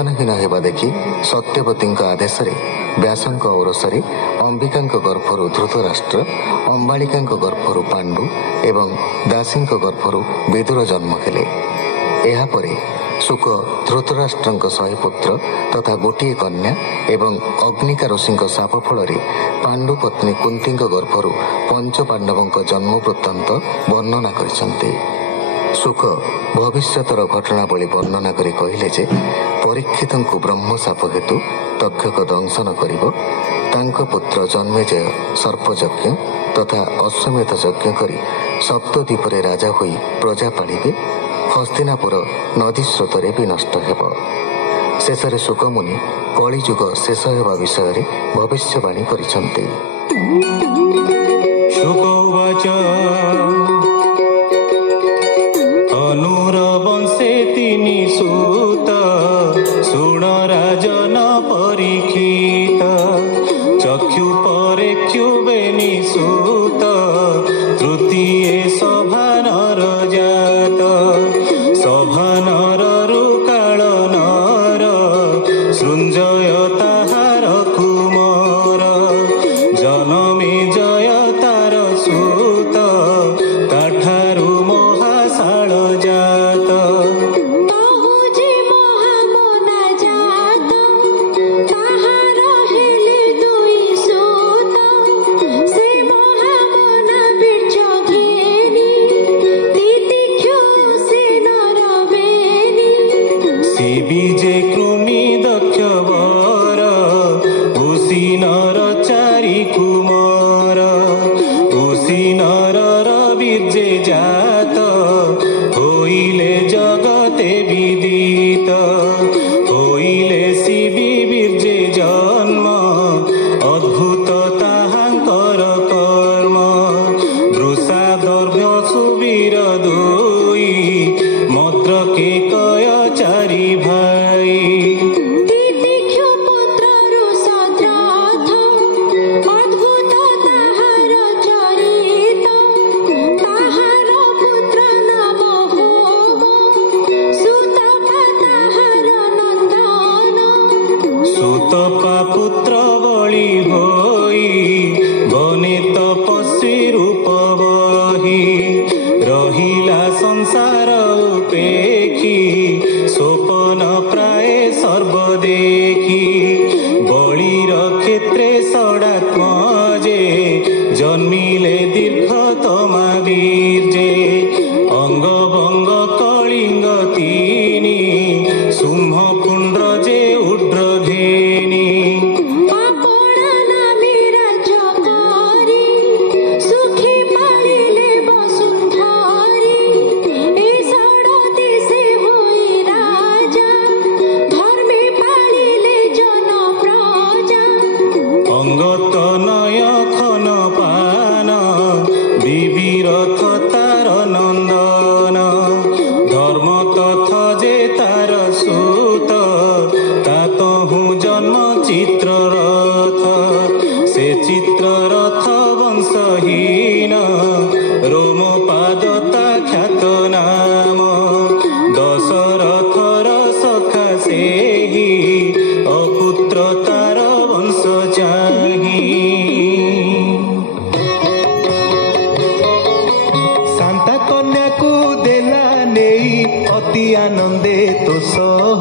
सन्तानहीन हेबा देखि सत्यवतीଙ୍କ आदेशरे व्यासଙ୍କ औरसरे अंबिकाଙ୍କ गर्भरू धृतराष्ट्र, अम्बालिकाଙ୍କ गर्भरू पाण्डु एवं दासीଙ୍କ गर्भरू विदुर जन्म हेले। एहापरे शुक धृतराष्ट्रଙ୍କ 100 पुत्र तथा गोटिए कन्या एवं अग्निका ऋषिଙ୍କ शाप फल पाण्डु पत्नी कुंतीଙ୍କ गर्भरू पंच पाण्डवଙ୍କ जन्म वृत्तांत वर्णना करिसंते। शुक भविष्यतर घटनावली वर्णना करी कहिले जे परीक्षितଙ୍କୁ ब्रह्म शाप हेतु तक्षक दंशन करिब, तांक पुत्र जन्मेजय सर्पयज्ञ तथा अश्वमेध यज्ञ करी सप्तद्वीपरे राजा होई प्रजा पालिबे, हस्तिनापुर नदी स्रोतरे भी नष्ट हेब। शेषरे शुकमुनि कलिजुग शेष हेबा विषय भविष्यवाणी करिसंते। शुकवाच अनुरवंशे तिनि सूत, शुण राजन परीक्षित, चक्षु परेक्षुबेनि सूत, तृतीय सभानर जात, सभानररु काल नर, सृञ्जय ताहार कुमार, जनमे जय तार सूत, ताठारु महाशाल जात। बीजे कृमि दक्ष वर, उसीनर चारि कुमार, उसीनर बीजे जात, होइले जगते विदित, होइले शिवी बीजे जन्म, अद्भुत ताहांकर कर्म, वृषा दर्भ सुबीर दुई, मद्र के कय चारि भाई। सुतपा पुत्र बलि होई, बने तपस्वी रूप बही, रहिला संसार उपेक्षी, स्वपन प्राय सर्व देखी, बलिर क्षेत्रे षडात्मा जे, जन्मिले दीर्घतमा वीर्ये, अंग भंग कलिंग तिनि, सिंह पुण्ड्र जे उड्रघेनी, अंगत नय खन पान, विविरथ तार नंदन, धर्म तथ जे तार सूत, तातहु जन्म चित्ररथ, से चित्ररथ वंशहीन, रोमपाद ता ख्यात नाम, दशरथर सखा सेहि, अपुत्र तार वंश चाही। शांता कन्या को देला नेई, अति आनंदे तोष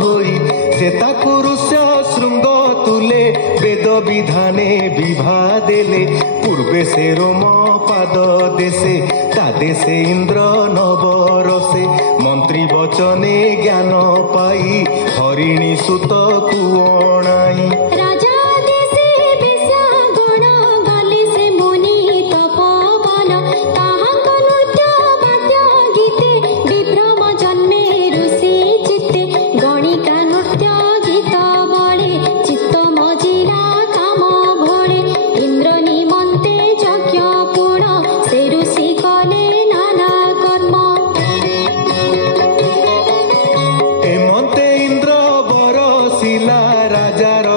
होई, से ताकु ऋष्य शृंग तुले, वेद विधाने विभा देले, पूर्वे से रोम पाद देशे, ता देशे इंद्र नवरसे, मंत्री वचने ज्ञान पाई, हरिणी सुत कुअणाई,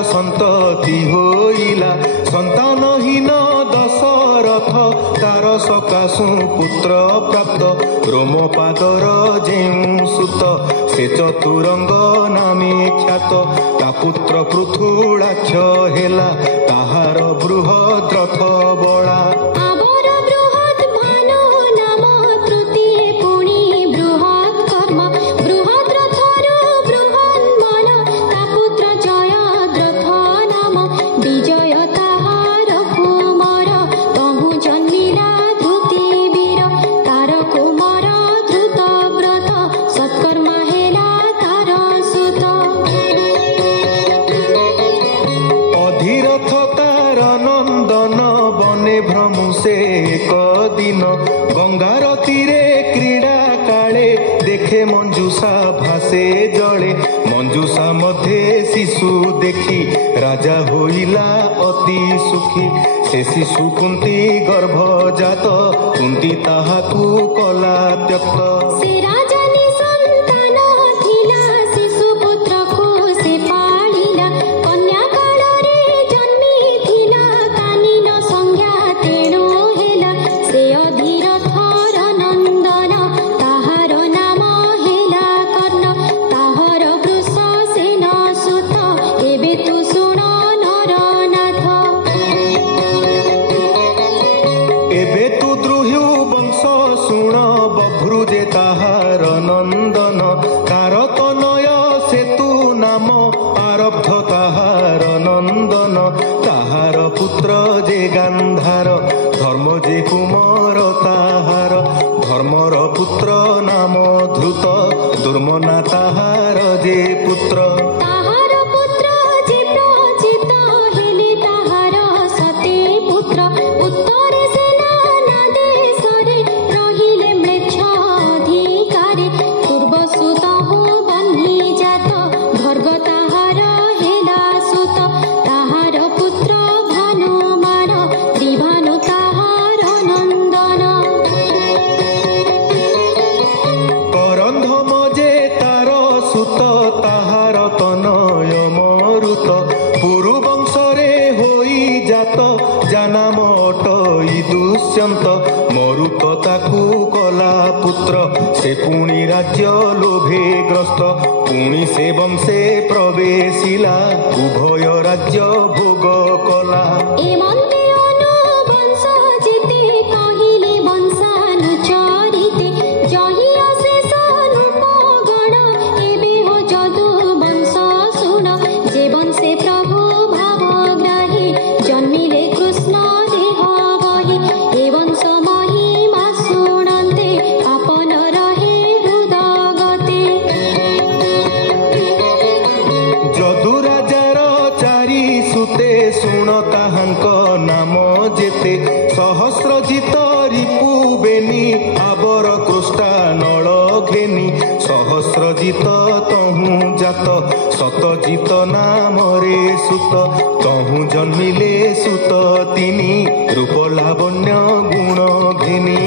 संतति होइला, संतानहीन दशरथ, तार सकाशु पुत्र ପ୍ରାପ୍ତ ରୋମ ପାଦର ଯେଉଁ ସୁତ ସେ ଚତୁରଙ୍ଗ ନାମେ ଖ୍ୟାତ ତା ପୁତ୍ର ପୃଥୁଳାକ୍ଷ ହେଲା ତାହାର ବୃହଦ୍ ରଥ ବଳା ଭ୍ରମୁ ସେ ଏକ ଦିନ ଗଙ୍ଗାର ତୀରେ କ୍ରୀଡ଼ା କାଳେ ଦେଖେ ମଞ୍ଜୁଷା ଭାସେ ଜଳେ ମଞ୍ଜୁଷା ମଧ୍ୟରେ ଶିଶୁ ଦେଖି ରାଜା ହୋଇଲା ଅତି ସୁଖୀ ସେ ଶିଶୁ କୁନ୍ତି ଗର୍ଭଜାତ କୁନ୍ତି ତାହାକୁ କଲା ତ୍ୟକ୍ତ ଏବେ ତୁ ଦ୍ରୁହ୍ୟୁ ବଂଶ ଶୁଣ ବଭ୍ରୁ ଯେ ତାହାର ନନ୍ଦନ ତାର ତନୟ ସେତୁ ନାମ ଆରବ୍ଧ ତାହାର ନନ୍ଦନ ତାହାର ପୁତ୍ର ଯେ ଗାନ୍ଧାର ଧର୍ମ ଯେ କୁମର ତାହାର ଧର୍ମର ପୁତ୍ର ନାମ ଧୃତ ଦୁର୍ମନା ତାହାର ଯେ ପୁତ୍ର ତାହାର ତନୟ ମରୁତ ପୁରୁ ବଂଶରେ ହୋଇ ଜାତ ଜାନାମ ଅଟଇ ଦୁଷ୍ୟନ୍ତ ମରୁତ ତାକୁ କଲା ପୁତ୍ର ସେ ପୁଣି ରାଜ୍ୟ ଲୋଭେ ଗ୍ରସ୍ତ ପୁଣି ସେ ବଂଶେ ପ୍ରବେଶିଲା ଉଭୟ ରାଜ୍ୟ ଭୋଗ କଲା ଯଦୁ ରାଜାର ଚାରି ସୁତେ ଶୁଣ ତାହାଙ୍କ ନାମ ଯେତେ ସହସ୍ରଜିତ ରିପୁ ବେନି ଆବର କୃଷ୍ଟା ନଳ ଘେନି ସହସ୍ରଜିତ ତହୁଁ ଜାତ ଶତଜିତ ନାମରେ ସୁତ ତହୁଁ ଜନ୍ମିଲେ ସୁତ ତିନି ରୂପ ଲାବଣ୍ୟ ଗୁଣ ଘେନି।